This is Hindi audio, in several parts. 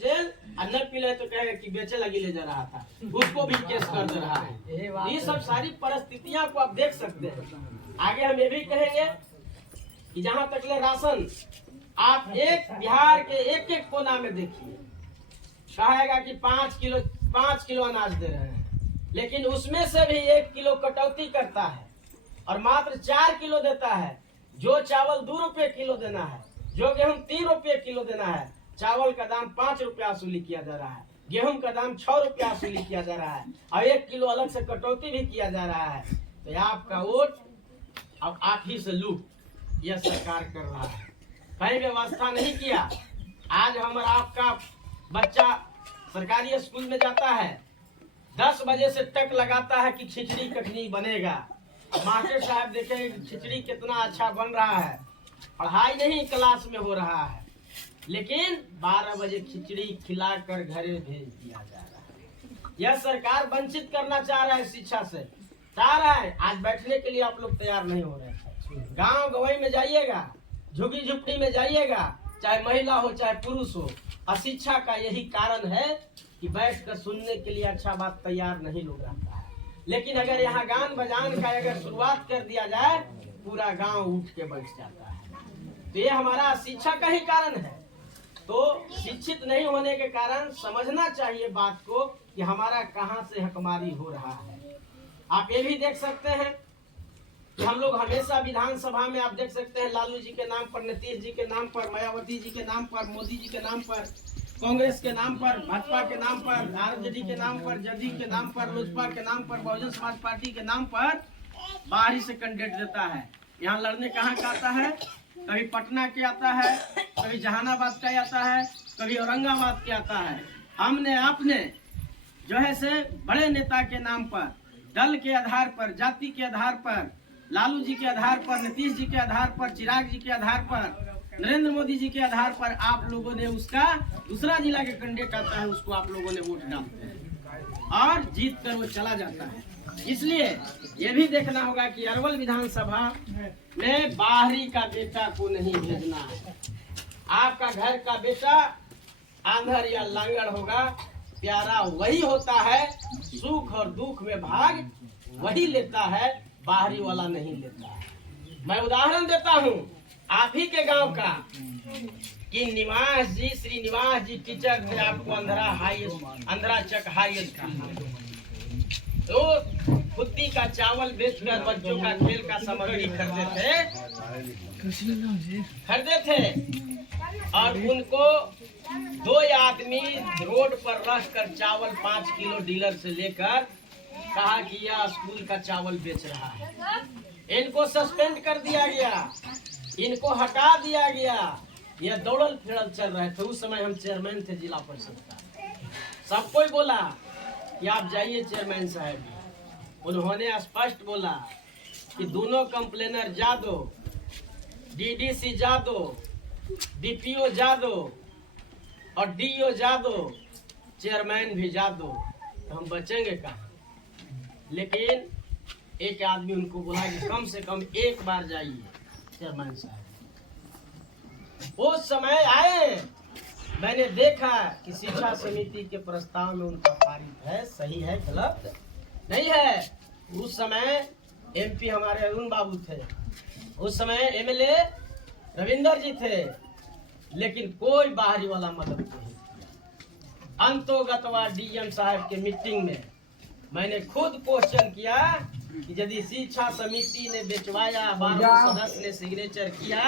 जेल, और न पीले तो कहेगा कि बेचे लगी ले जा रहा था, उसको भी केस कर दे रहा है। ये सब सारी परिस्थितियां को आप देख सकते हैं। आगे हम ये भी कहेंगे कि जहां तक ले राशन, आप एक बिहार के एक एक कोना में देखिए, कहेगा कि 5 किलो अनाज दे रहे हैं, लेकिन उसमें से भी 1 किलो कटौती करता है और मात्र 4 किलो देता है। जो चावल 2 रुपये किलो देना है, जो गेहूं 3 रुपये किलो देना है, चावल का दाम 5 रुपया वसूली किया जा रहा है, गेहूं का दाम 6 रुपया वसूली किया जा रहा है, और 1 किलो अलग से कटौती भी किया जा रहा है। तो आपका वोट अब आप ही से लूट यह सरकार कर रहा है। कहीं व्यवस्था नहीं किया। आज हमारा आपका बच्चा सरकारी स्कूल में जाता है, 10 बजे से तक लगाता है कि खिचड़ी कखनी बनेगा। मास्टर साहब देखेंगे खिचड़ी कितना अच्छा बन रहा है, पढ़ाई नहीं क्लास में हो रहा है, लेकिन 12 बजे खिचड़ी खिलाकर घरे भेज दिया जा रहा है। यह सरकार वंचित करना चाह रहा है शिक्षा से, चाह रहा है। आज बैठने के लिए आप लोग तैयार नहीं हो रहे हैं। गांव गवई में जाइएगा, झुग्गी झुपड़ी में जाइएगा, चाहे महिला हो चाहे पुरुष हो, अशिक्षा का यही कारण है कि बैठ कर सुनने के लिए अच्छा बात तैयार नहीं लोग रहता है। लेकिन अगर यहाँ गान बजान का अगर शुरुआत कर दिया जाए, पूरा गांव उठ के बैठ जाता है। तो ये हमारा शिक्षा का ही कारण है। तो शिक्षित नहीं होने के कारण समझना चाहिए बात को कि हमारा कहाँ से हकमारी हो रहा है। आप ये भी देख सकते हैं कि हम लोग हमेशा विधानसभा में आप देख सकते हैं लालू जी के नाम पर, नीतीश जी के नाम पर, मायावती जी के नाम पर, मोदी जी के नाम पर, कांग्रेस के नाम पर, भाजपा के नाम पर, आरजेडी के नाम पर, जदयू के नाम पर, लोजपा के नाम पर, बहुजन समाज पार्टी के नाम पर बाहरी से कैंडिडेट देता है। यहाँ लड़ने कहाँ का आता है? कभी पटना के आता है, कभी जहानाबाद का आता है, कभी औरंगाबाद के आता है। हमने आपने जो है से बड़े नेता के नाम पर, दल के आधार पर, जाति के आधार पर, लालू जी के आधार पर, नीतीश जी के आधार पर, चिराग जी के आधार पर, नरेंद्र मोदी जी के आधार पर आप लोगों ने उसका दूसरा जिला के कैंडिडेट आता है, उसको आप लोगों ने वोट डालते हैं और जीत कर वो चला जाता है। इसलिए ये भी देखना होगा कि अरवल विधानसभा में बाहरी का बेटा को नहीं भेजना है। आपका घर का बेटा आंधर या लांगड़ होगा, प्यारा वही होता है, सुख और दुख में भाग वही लेता है, बाहरी वाला नहीं लेता है। मैं उदाहरण देता हूँ आप ही के गांव का कि निवास जी, श्रीनिवास जी टीचर थे, आपको अंधरा चक हाई स्कूल तो खुद्दी का चावल बेचकर बच्चों का खेल का सामग्री खरीदे थे और उनको 2 आदमी रोड पर रखकर चावल 5 किलो डीलर से लेकर कहा कि यह स्कूल का चावल बेच रहा है। इनको सस्पेंड कर दिया गया, इनको हटा दिया गया। यह दौड़ल फिरल चल रहे थे। उस समय हम चेयरमैन थे जिला परिषद का। सब कोई बोला कि आप जाइए चेयरमैन साहब। उन्होंने स्पष्ट बोला कि दोनों कंप्लेनर जा दो, डीडीसी जा दो, डीपीओ जा दो और डीओ जा दो, चेयरमैन भी जा दो, तो हम बचेंगे कहाँ। लेकिन एक आदमी उनको बोला कि कम से कम एक बार जाइए चेयरमैन साहब। उस समय आए, मैंने देखा कि शिक्षा समिति के प्रस्ताव में उनका पारित है, सही है गलत नहीं है। उस समय एमपी हमारे अरुण बाबू थे, उस समय एमएलए रविंदर जी थे, लेकिन कोई बाहरी वाला मदद नहीं। अंतोगतवा डीएम साहब के मीटिंग में मैंने खुद क्वेश्चन किया कि यदि शिक्षा समिति ने बेचवाया, 12 सदस्य ने सिग्नेचर किया,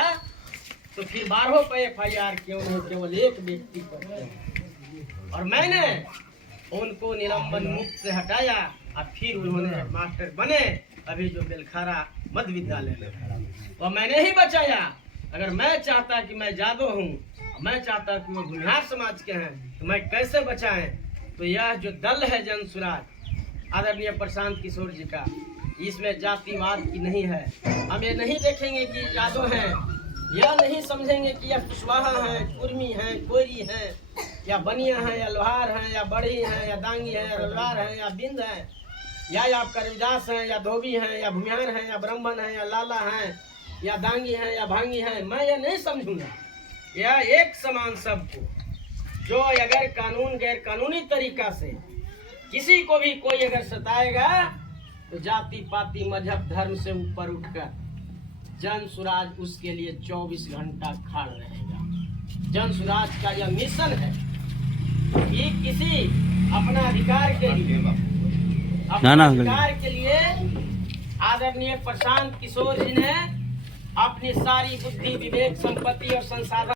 तो फिर 12 पे FIR क्यों नहीं, केवल एक व्यक्ति पर। और मैंने उनको निलंबन मुक्त से हटाया और फिर उन्होंने हेडमास्टर बने, अभी जो बेलखारा मध्य विद्यालय में, और मैंने ही बचाया। अगर मैं चाहता कि मैं जादव हूँ, मैं चाहता कि वो भूमिहार समाज के हैं, तो मैं कैसे बचाएं। तो यह जो दल है जन सुराज आदरणीय प्रशांत किशोर जी का, इसमें जातिवाद की नहीं है। हम ये नहीं देखेंगे कि यादव हैं, यह नहीं समझेंगे कि यह कुशवाहा हैं, कुर्मी हैं, कोयरी हैं, या बनिया हैं, या लोहार हैं, या बड़ी हैं, या दांगी हैं, या रोजगार हैं, या बिंद हैं, या आप रविदास हैं, या धोबी हैं, या भूमिहार हैं, या ब्राह्मण हैं, या लाला हैं, या दांगी हैं, या भांगी हैं। मैं यह नहीं समझूंगा। यह एक समान सबको जो अगर कानून गैर कानूनी तरीका से किसी को भी कोई अगर सताएगा तो जाति पाति मजहब धर्म से ऊपर उठकर जन सुराज उसके लिए 24 घंटा खड़ा रहेगा। जन सुराज का यह मिशन है कि किसी अपना अधिकार के लिए आदरणीय प्रशांत किशोर जी ने अपनी सारी बुद्धि विवेक संपत्ति और संसाधन